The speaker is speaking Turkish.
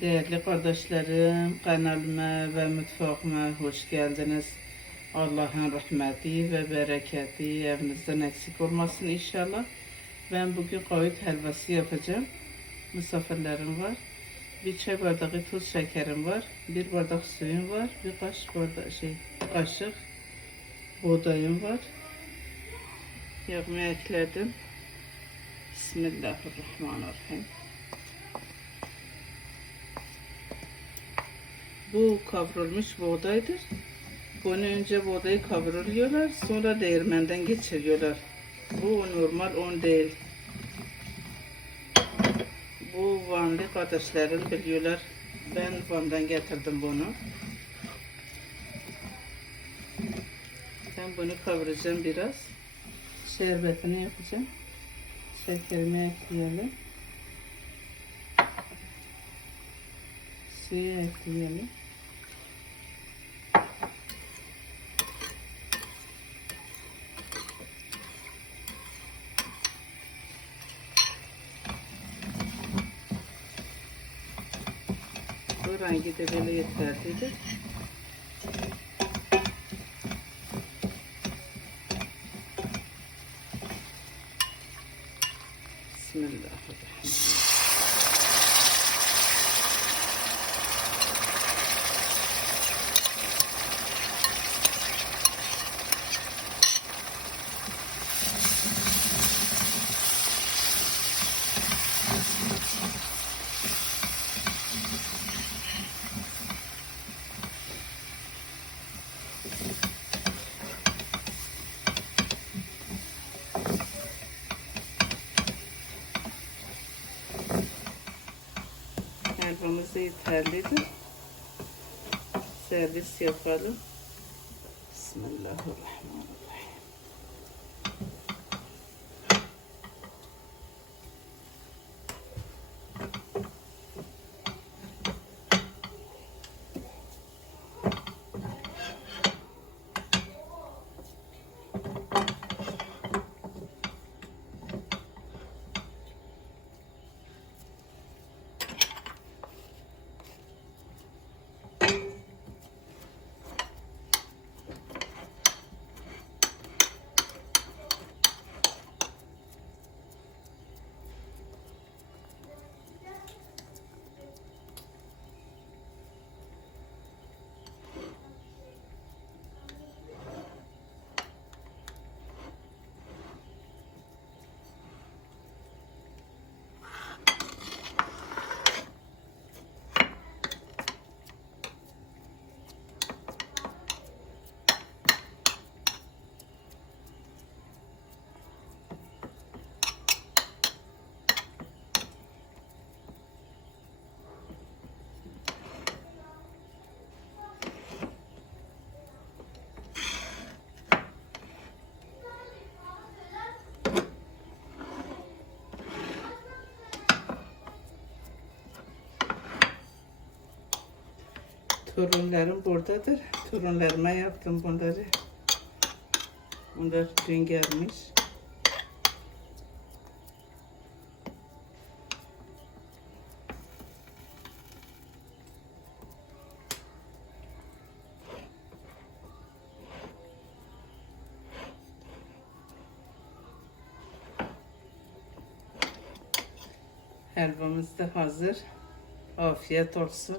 Değerli kardeşlerim, kanalıma ve mutfağıma hoş geldiniz. Allah'ın rahmeti ve bereketi evinizden eksik olmasın inşallah. Ben bugün kavut helvası yapacağım. Misafirlerim var. Bir çay bardağı tuz şekerim var. Bir bardak suyum var. Bir kaşık bardak şey kaşık buğdayım var. Yağımı ekledim. Bismillahirrahmanirrahim. Bu kavrulmuş buğdaydır. Bunu önce buğdayı kavruluyorlar, sonra değirmenden geçiriyorlar. Bu normal un değil. Bu Vanlı kardeşlerim biliyorlar. Ben Van'dan getirdim bunu. Ben bunu kavuracağım biraz. Şerbetini yapacağım. Şekerimi ekleyelim. Suyu ekleyelim. Bu rengi de böyle yeterlidir. Bismillahirrahmanirrahim. Da yeterlidir. Servis yapalım. Bismillahirrahmanirrahim. Torunlarım buradadır. Torunlarıma yaptım bunları. Bunlar dün gelmiş. Helvamız da hazır. Afiyet olsun.